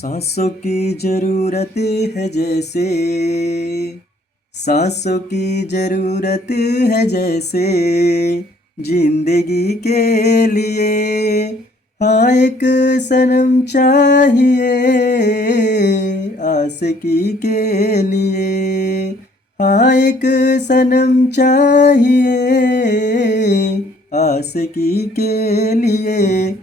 सांसों की जरूरत है जैसे, सांसों की जरूरत है जैसे, जिंदगी के लिए हाँ एक सनम चाहिए, आशिकी के लिए हाँ एक सनम चाहिए, आशिकी के लिए।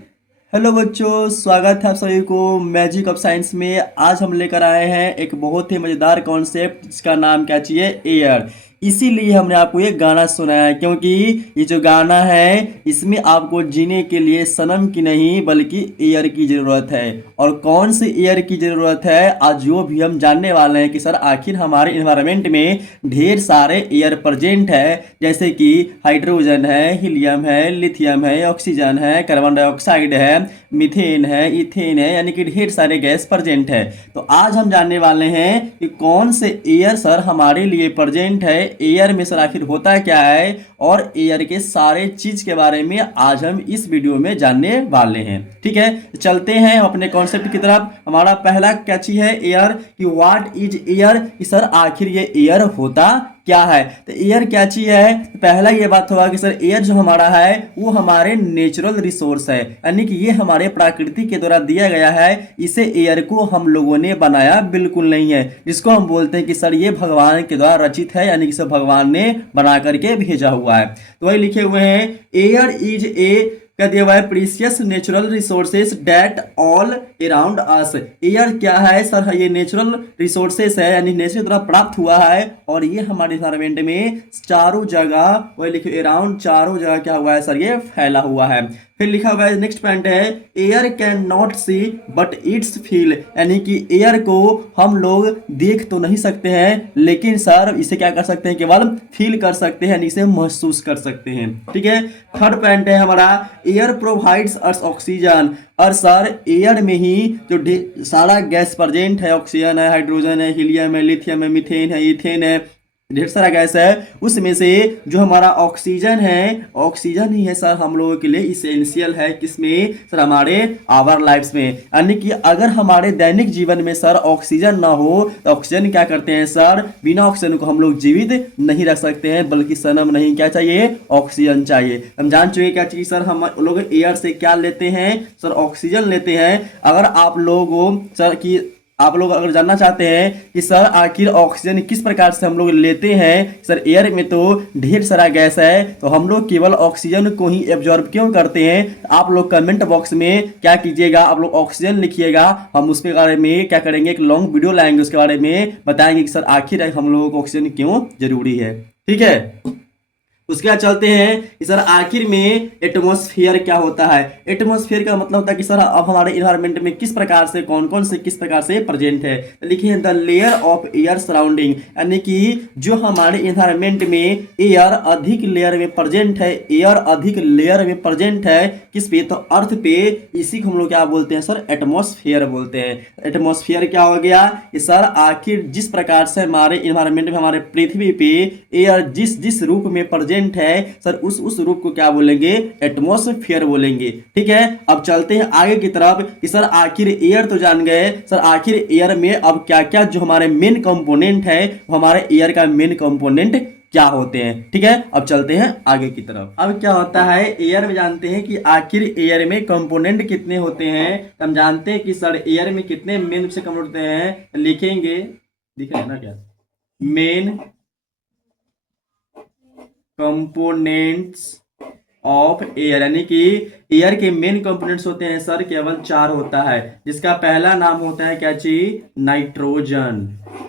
हेलो बच्चों, स्वागत है आप सभी को मैजिक ऑफ साइंस में। आज हम लेकर आए हैं एक बहुत ही मज़ेदार कॉन्सेप्ट जिसका नाम क्या चाहिए, एयर। इसीलिए हमने आपको ये गाना सुनाया है, क्योंकि ये जो गाना है इसमें आपको जीने के लिए सनम की नहीं बल्कि एयर की ज़रूरत है। और कौन सी एयर की ज़रूरत है आज जो भी हम जानने वाले हैं कि सर आखिर हमारे इन्वायरमेंट में ढेर सारे एयर प्रेजेंट है, जैसे कि हाइड्रोजन है, हीलियम है, लिथियम है, ऑक्सीजन है, कार्बन डाइऑक्साइड है, मीथेन है, इथेन है, यानी कि ढेर सारे गैस प्रेजेंट है। तो आज हम जानने वाले हैं कि कौन से एयर सर हमारे लिए प्रेजेंट है, एयर में सर आखिर होता क्या है, और एयर के सारे चीज के बारे में आज हम इस वीडियो में जानने वाले हैं। ठीक है, चलते हैं अपने कॉन्सेप्ट की तरफ। हमारा पहला क्या चीज है, एयर, कि व्हाट इज एयर, कि सर आखिर ये एयर होता क्या है। तो एयर क्या चीज है, पहला ये बात होगा कि सर एयर जो हमारा है वो हमारे नेचुरल रिसोर्स है, यानी कि ये हमारे प्रकृति के द्वारा दिया गया है। इसे एयर को हम लोगों ने बनाया बिल्कुल नहीं है, जिसको हम बोलते हैं कि सर ये भगवान के द्वारा रचित है, यानी कि सर भगवान ने बना करके भेजा हुआ है। तो वही लिखे हुए हैं, एयर इज ए क्या दिया हुआ है, precious natural resources that all around us. Air क्या है सर, ये नेचुरल रिसोर्सेस है, यानी नेचर द्वारा प्राप्त हुआ है, और ये हमारे इन्वायरमेंट में चारों जगह, वही लिखे अराउंड, चारों जगह क्या हुआ है सर, ये फैला हुआ है। फिर लिखा हुआ है, नेक्स्ट पॉइंट है, air cannot see but it's feel, यानी कि एयर को हम लोग देख तो नहीं सकते हैं, लेकिन सर इसे क्या कर सकते हैं, केवल फील कर सकते हैं, यानी इसे महसूस कर सकते हैं। ठीक है, थर्ड पॉइंट है हमारा, एयर प्रोवाइड्स अस ऑक्सीजन, और सर एयर में ही जो सारा गैस प्रेजेंट है, ऑक्सीजन है, हाइड्रोजन है, हीलियम है, लिथियम है, मीथेन है, इथेन है, ढेर सारा गैस है, उसमें से जो हमारा ऑक्सीजन है, ऑक्सीजन ही है सर हम लोगों के लिए इसेंशियल है, किसमें सर, हमारे आवर लाइफ्स में। यानी कि अगर हमारे दैनिक जीवन में सर ऑक्सीजन ना हो तो ऑक्सीजन क्या करते हैं सर, बिना ऑक्सीजन को हम लोग जीवित नहीं रख सकते हैं, बल्कि सनम नहीं, क्या चाहिए, ऑक्सीजन चाहिए। हम जान चुके क्या चीज सर, हम लोग एयर से क्या लेते हैं सर, ऑक्सीजन लेते हैं। अगर आप लोगों सर की आप लोग अगर जानना चाहते हैं कि सर आखिर ऑक्सीजन किस प्रकार से हम लोग लेते हैं, सर एयर में तो ढेर सारा गैस है, तो हम लोग केवल ऑक्सीजन को ही एब्जॉर्ब क्यों करते हैं, आप लोग कमेंट बॉक्स में क्या कीजिएगा, आप लोग ऑक्सीजन लिखिएगा, हम उसके बारे में क्या करेंगे, एक लॉन्ग वीडियो लाएंगे, उसके बारे में बताएंगे कि सर आखिर हम लोगों को ऑक्सीजन क्यों जरूरी है। ठीक है, उसके बाद चलते हैं कि सर आखिर में एटमॉस्फेयर क्या होता है। एटमॉस्फेयर का मतलब होता है कि सर अब हमारे इन्वायरमेंट में किस प्रकार से, कौन कौन से किस प्रकार से प्रेजेंट है। लिखिए, the layer of air surrounding, यानी कि जो हमारे इन्वायरमेंट में एयर अधिक लेयर में प्रेजेंट है, एयर अधिक लेयर में प्रेजेंट है, किस पे, तो अर्थ पे। इसी को हम लोग क्या बोलते हैं सर, एटमॉस्फेयर बोलते हैं। एटमॉस्फेयर क्या हो गया कि सर आखिर जिस प्रकार से हमारे इन्वायरमेंट में, हमारे पृथ्वी पे एयर जिस जिस रूप में प्रेजेंट है सर, उस रूप को क्या बोलेंगे, एटमॉस्फेयर बोलेंगे। ठीक है, अब चलते हैं आगे की तरफ कि सर आखिर एयर तो जान गए, सर आखिर एयर में अब क्या क्या जो हमारे मेन कंपोनेंट है, हमारे एयर का मेन कंपोनेंट क्या होते हैं। ठीक है, अब चलते हैं आगे की तरफ। अब क्या होता है एयर में, जानते हैं कि आखिर एयर में कंपोनेंट कितने होते हैं। हम जानते हैं कि सर एयर में कितने मेन रूप से कंपोनेंट होते हैं, लिखेंगे, दिख रहा है ना क्या, मेन कंपोनेंट्स ऑफ एयर, यानी कि एयर के मेन कंपोनेंट्स होते हैं सर केवल 4 होता है, जिसका पहला नाम होता है क्या चीज, नाइट्रोजन।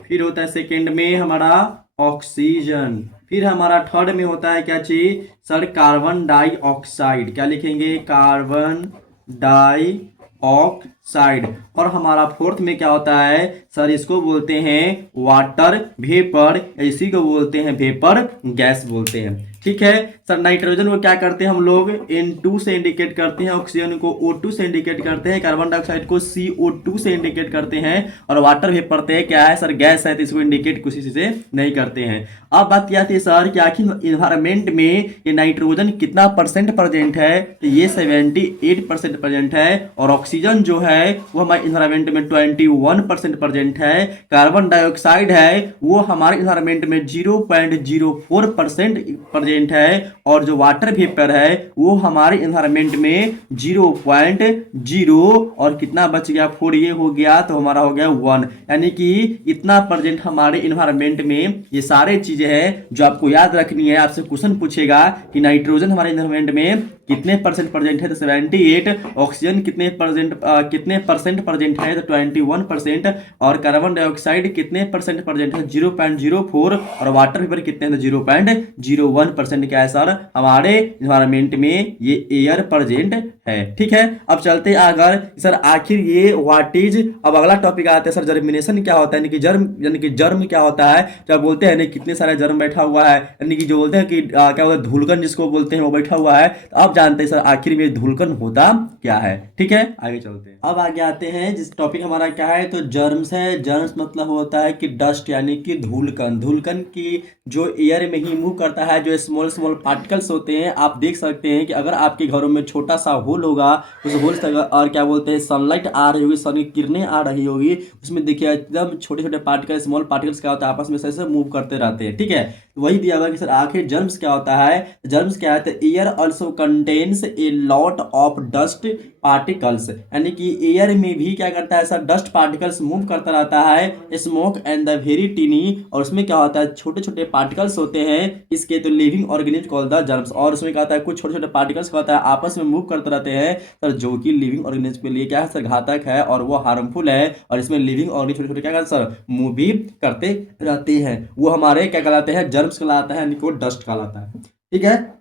फिर होता है सेकंड में हमारा ऑक्सीजन। फिर हमारा थर्ड में होता है क्या चीज सर, कार्बन डाइऑक्साइड। क्या लिखेंगे, कार्बन डाई ऑक्साइड। और हमारा फोर्थ में क्या होता है सर, इसको बोलते हैं वाटर वेपर, इसी को बोलते हैं वेपर गैस बोलते हैं। ठीक है सर। नाइट्रोजन को क्या करते हैं हम लोग N2 से इंडिकेट करते हैं, ऑक्सीजन को O2 से इंडिकेट करते हैं, कार्बन डाइऑक्साइड को CO2 से इंडिकेट करते हैं, और वाटर वेपर पे क्या है सर, गैस है, तो इसको इंडिकेट किसी से नहीं करते हैं। अब बात क्या थी सर कि आखिर इन्वायरमेंट में ये नाइट्रोजन कितना परसेंट प्रेजेंट है, तो ये 78% प्रेजेंट है, और ऑक्सीजन जो है वो हमारे इन्वायरमेंट में 21% प्रेजेंट है, कार्बन डाइऑक्साइड है वो हमारे इन्वायरमेंट में 0.04% प्रेजेंट है, और जो वाटर वेपर है वो हमारे इन्वायरमेंट में 0.0, और कितना बच गया 4, ये हो गया तो हमारा हो गया 1, यानी कि इतना प्रेजेंट हमारे इन्वायरमेंट में। ये सारे चीजें हैं जो आपको याद रखनी है। आपसे क्वेश्चन पूछेगा कि नाइट्रोजन हमारे इन्वायरमेंट में कितने परसेंट प्रेजेंट है, तो 78, ऑक्सीजन कितने परसेंट प्रेजेंट है, तो 21%, और कार्बन डाइऑक्साइड कितने परसेंट प्रेजेंट है, 0.04, और वाटर वेपर कितने हैं, तो 0.01% क्या है सर हमारे इन्वायरमेंट में ये एयर प्रेजेंट है। ठीक है, अब चलते हैं अगर सर आखिर ये व्हाट इज, अब अगला टॉपिक आते हैं सर जर्मिनेशन क्या होता है, यानी कि जर्म क्या होता है। जब बोलते हैं ना कितने सारे जर्म बैठा हुआ है, यानी कि जो बोलते हैं कि क्या होता है धूलकन जिसको बोलते हैं वो बैठा हुआ है, तो अब जानते हैं सर आखिर में धूलकन होता क्या है। ठीक है, आगे चलते हैं। अब आगे आते हैं जिस टॉपिक हमारा क्या है, तो जर्म्स है। जर्म्स मतलब होता है कि डस्ट, यानी कि धूलकन। धूलकन की जो एयर में ही मूव करता है, जो स्मॉल स्मॉल पार्टिकल्स होते हैं। आप देख सकते हैं कि अगर आपके घरों में छोटा सा होल होगा, उस होल से और क्या बोलते हैं सनलाइट आ रही होगी, सन की किरणें आ रही होगी, उसमें देखिए एकदम छोटे छोटे पार्टिकल, स्मॉल पार्टिकल्स क्या होता है आपस में ऐसे मूव करते रहते हैं। ठीक है, वही दिया हुआ कि सर आखिर जर्म्स क्या होता है। जर्म्स क्या है, तो air also contains a lot of dust particles, यानी कि एयर में भी क्या करता है सर डस्ट पार्टिकल्स मूव करता रहता है, smoke and the very tiny, और उसमें क्या होता है छोटे छोटे पार्टिकल्स होते हैं इसके, तो living organism called the germs. और उसमें क्या होता है कुछ छोटे छोटे पार्टिकल्स क्या होता है आपस में मूव करते रहते हैं सर, जो कि लिविंग ऑर्गेनिज्म के लिए क्या है सर घातक है, और वो हार्मफुल है, और इसमें लिविंग ऑर्गेनिज्म छोटे छोटे क्या करते हैं सर मूव भी करते रहते हैं, वो हमारे क्या कहलाते हैं जर्म्स कहलाता है, यानी कि वो डस्ट कहलाता है। ठीक है,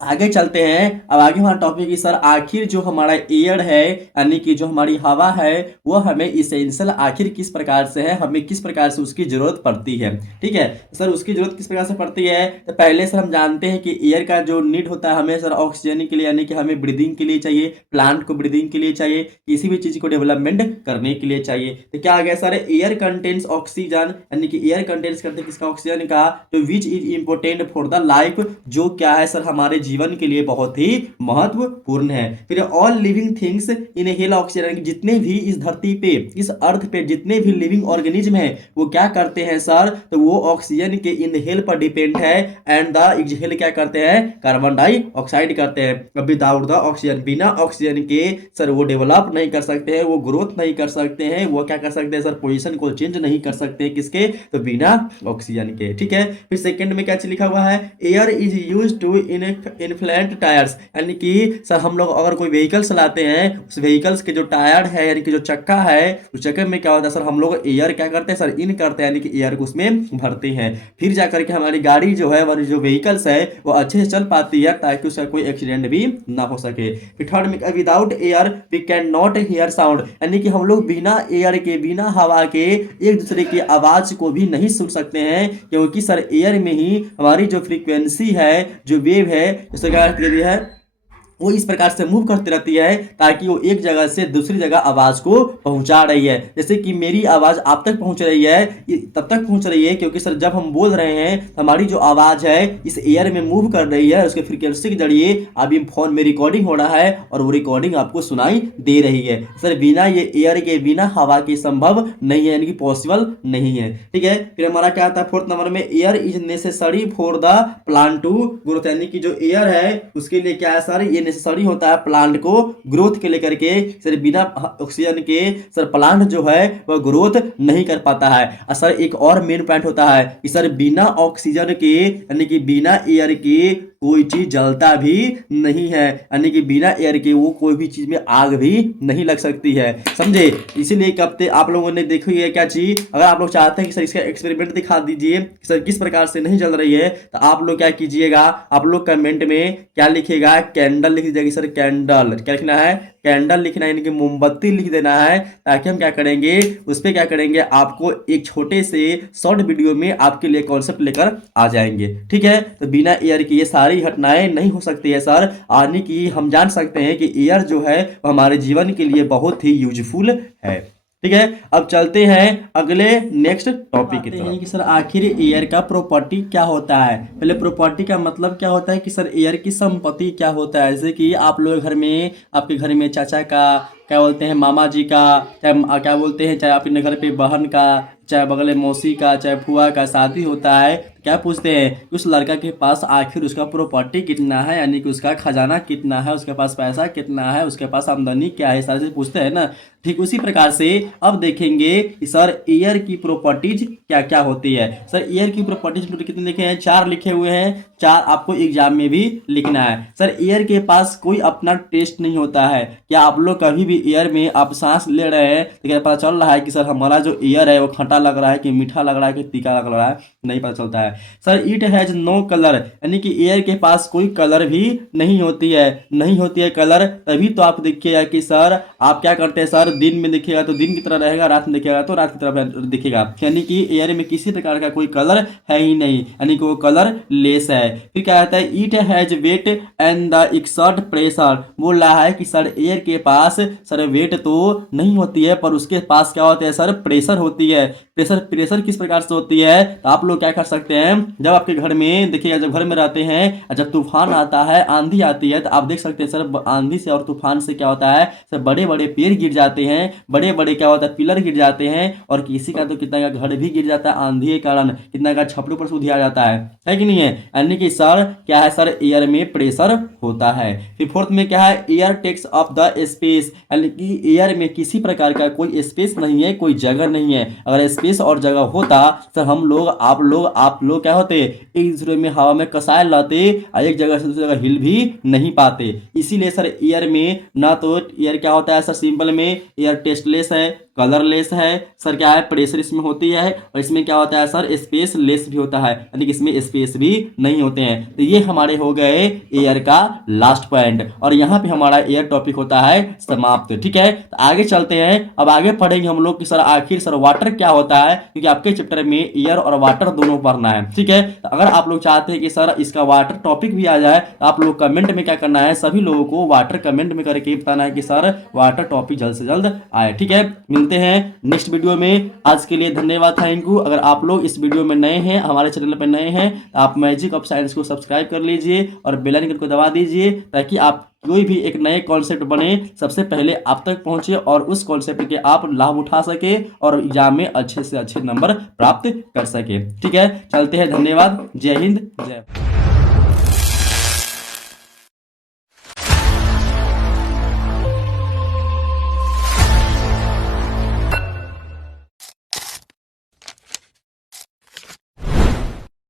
आगे चलते हैं। अब आगे हमारा टॉपिक है सर आखिर जो हमारा एयर है, यानी कि जो हमारी हवा है, वो हमें इसेंशियल आखिर किस प्रकार से है, हमें किस प्रकार से उसकी जरूरत पड़ती है। ठीक है सर, उसकी जरूरत किस प्रकार से पड़ती है, तो पहले सर हम जानते हैं कि एयर का जो नीड होता है हमें सर ऑक्सीजन के लिए, यानी कि हमें ब्रीदिंग के लिए चाहिए, प्लांट को ब्रीदिंग के लिए चाहिए, किसी भी चीज को डेवलपमेंट करने के लिए चाहिए। तो क्या आ गया सर एयर कंटेन्स ऑक्सीजन, यानी कि एयर कंटेन्स करते हैं किसका ऑक्सीजन का, तो which is important for the life, जो क्या है सर हमारे जीवन के लिए बहुत ही महत्वपूर्ण है। फिर all living things inhale oxygen, जितने भी इस धरती पे इस अर्थ पे जितने भी लिविंग ऑर्गेनिज्म है वो क्या करते हैं सर, तो वो ऑक्सीजन के इनहेल पर डिपेंड है, एंड द एक्सहेल क्या करते हैं कार्बन डाइऑक्साइड करते हैं। विदाउट द ऑक्सीजन, बिना ऑक्सीजन के सर वो डेवलप नहीं कर सकते हैं, वो ग्रोथ नहीं कर सकते हैं, वो क्या कर सकते हैं सर पोजीशन को चेंज नहीं कर सकते हैं, किसके, तो बिना ऑक्सीजन के। ठीक है, फिर सेकंड में क्या लिखा हुआ है, air is use to inflate tyres, यानी कि सर हम लोग अगर कोई व्हीकल चलाते हैं, उस व्हीकल्स के जो टायर है यानी कि जो चक्का है, उस चक्के में क्या होता है सर हम लोग एयर क्या करते हैं सर इन करते हैं, यानी कि एयर को उसमें भरते हैं, फिर जाकर के हमारी गाड़ी जो है जो व्हीकल्स है वो अच्छे से चल पाती है, ताकि उसका कोई एक्सीडेंट भी ना हो सके। फिर थर्ड में without air we cannot hear sound, यानी कि हम लोग बिना एयर के बिना हवा के एक दूसरे की आवाज को भी नहीं सुन सकते हैं, क्योंकि सर एयर में ही हमारी जो फ्रीक्वेंसी है, जो वेव है, जैसे क्या है वो इस प्रकार से मूव करती रहती है, ताकि वो एक जगह से दूसरी जगह आवाज को पहुंचा रही है। जैसे कि मेरी आवाज आप तक पहुंच रही है, तब तक पहुंच रही है क्योंकि सर जब हम बोल रहे हैं तो हमारी जो आवाज है इस एयर में मूव कर रही है, उसके फ्रीक्वेंसी के जरिए अभी फोन में रिकॉर्डिंग हो रहा है, और वो रिकॉर्डिंग आपको सुनाई दे रही है। सर बिना ये एयर के बिना हवा के संभव नहीं है, यानी कि पॉसिबल नहीं है। ठीक है, फिर हमारा क्या आता है फोर्थ नंबर में, air is necessary for the plant to growth, यानी कि जो एयर है उसके लिए क्या है सर ये नेसेसरी होता है प्लांट को ग्रोथ के लेकर के। सर बिना ऑक्सीजन के सर प्लांट जो है वह ग्रोथ नहीं कर पाता है। और सर एक और मेन पॉइंट होता है कि सर बिना ऑक्सीजन के, यानी कि बिना एयर के कोई चीज जलता भी नहीं है, यानी कि बिना एयर के वो कोई भी चीज में आग भी नहीं लग सकती है, समझे। इसीलिए कब आप लोगों ने देखी है क्या चीज, अगर आप लोग चाहते हैं कि सर इसका एक्सपेरिमेंट दिखा दीजिए सर किस प्रकार से नहीं जल रही है, तो आप लोग क्या कीजिएगा, आप लोग कमेंट में क्या लिखिएगा, कैंडल लिख दीजिएगा। सर कैंडल क्या लिखना है, कैंडल लिखना है, यानी कि मोमबत्ती लिख देना है, ताकि हम क्या करेंगे उस पर क्या करेंगे, आपको एक छोटे से शॉर्ट वीडियो में आपके लिए कॉन्सेप्ट लेकर आ जाएंगे। ठीक है, तो बिना एयर की ये सारी घटनाएं नहीं हो सकती है सर। आने की हम जान सकते हैं कि एयर जो है वो हमारे जीवन के लिए बहुत ही यूजफुल है। ठीक है, अब चलते हैं अगले नेक्स्ट टॉपिक की तरफ कि सर आखिर एयर का प्रॉपर्टी क्या होता है। पहले प्रॉपर्टी का मतलब क्या होता है कि सर एयर की संपत्ति क्या होता है। जैसे कि आप लोग घर में, आपके घर में चाचा का, क्या बोलते हैं मामा जी का, चाहे क्या बोलते हैं, चाहे अपने घर पे बहन का, चाहे बगल में मौसी का, चाहे फुआ का शादी होता है, तो क्या पूछते हैं कि उस लड़का के पास आखिर उसका प्रॉपर्टी कितना है, यानी कि उसका खजाना कितना है, उसके पास पैसा कितना है, उसके पास आमदनी क्या है, सारी चीज़ पूछते हैं ना। ठीक उसी प्रकार से अब देखेंगे कि सर एयर की प्रॉपर्टीज क्या क्या होती है। सर एयर की प्रॉपर्टीज कितने लिखे हैं, 4 लिखे हुए हैं, 4 आपको एग्जाम में भी लिखना है। सर एयर के पास कोई अपना टेस्ट नहीं होता है। क्या आप लोग कभी भी एयर में आप सांस ले रहे हैं तो क्या पता चल रहा है कि सर हमारा जो एयर है वो खट्टा लग रहा है कि मीठा लग रहा है कि तीखा लग रहा है, नहीं पता चलता है। Sir it has no colour, यानी कि एयर के पास कोई कलर भी नहीं होती है, नहीं होती है कलर। तभी तो आप देखिएगा कि सर आप क्या करते हैं, सर दिन में दिखेगा तो दिन की तरह रहेगा, रात में दिखेगा तो रात की तरह दिखेगा, यानी कि एयर में किसी प्रकार का कोई कलर है ही नहीं, यानी कि वो कलर लेस है। फिर क्या कहता है, it has weight and the exert pressure, बोल रहा है कि सर एयर के पास सर वेट तो नहीं होती है, पर उसके पास क्या होता है सर, प्रेशर होती है। प्रेशर प्रेशर किस प्रकार से होती है, तो आप लोग क्या कर सकते हैं, जब आपके घर में देखिएगा, जब घर में रहते हैं, जब तूफान आता है, आंधी आती है, तो आप देख सकते हैं सर आंधी से और तूफान से क्या होता है सर, बड़े बड़े पेड़ गिर जाते हैं, बड़े बड़े क्या होता है पिलर गिर जाते हैं, और किसी का तो कितना का घर भी गिर जाता है आंधी के कारण, कितना का छपड़ों पर उधिया जाता है कि नहीं है। यानी कि सर क्या है, सर एयर में प्रेशर होता है। फिर फोर्थ में क्या है, air takes up the space, यानी कि एयर में किसी प्रकार का कोई स्पेस नहीं है, कोई जगह नहीं है। अगर स्पेस और जगह होता तो हम लोग आप लोग क्या होते, एक दूसरे में हवा में कसाए लाते, और एक जगह से दूसरी जगह हिल भी नहीं पाते। इसीलिए सर एयर में ना तो एयर क्या होता है सर, सिंपल में एयर टेस्टलेस है, कलरलेस है, सर क्या है प्रेशर इसमें होती है, और इसमें क्या होता है सर स्पेस लेस भी होता है, यानी कि इसमें स्पेस भी नहीं होते हैं। तो ये हमारे हो गए एयर का लास्ट पॉइंट, और यहाँ पे हमारा एयर टॉपिक होता है समाप्त। ठीक है, तो आगे चलते हैं, अब आगे पढ़ेंगे हम लोग कि सर आखिर सर वाटर क्या होता है, क्योंकि आपके चैप्टर में एयर और वाटर दोनों पढ़ना है। ठीक है, तो अगर आप लोग चाहते हैं कि सर इसका वाटर टॉपिक भी आ जाए, तो आप लोग कमेंट में क्या करना है, सभी लोगों को वाटर कमेंट में करके बताना है कि सर वाटर टॉपिक जल्द से जल्द आए। ठीक है, मिलते हैं नेक्स्ट वीडियो में। आज के लिए धन्यवाद, थैंक यू। अगर आप लोग इस वीडियो में नए हैं, हमारे चैनल पर नए हैं, तो आप मैजिक ऑफ साइंस को सब्सक्राइब कर लीजिए और बेल आइकन को दबा दीजिए, ताकि आप कोई भी एक नए कॉन्सेप्ट बने सबसे पहले आप तक पहुंचे, और उस कॉन्सेप्ट के आप लाभ उठा सके और एग्जाम में अच्छे से अच्छे नंबर प्राप्त कर सके। ठीक है, चलते हैं, धन्यवाद, जय हिंद, जय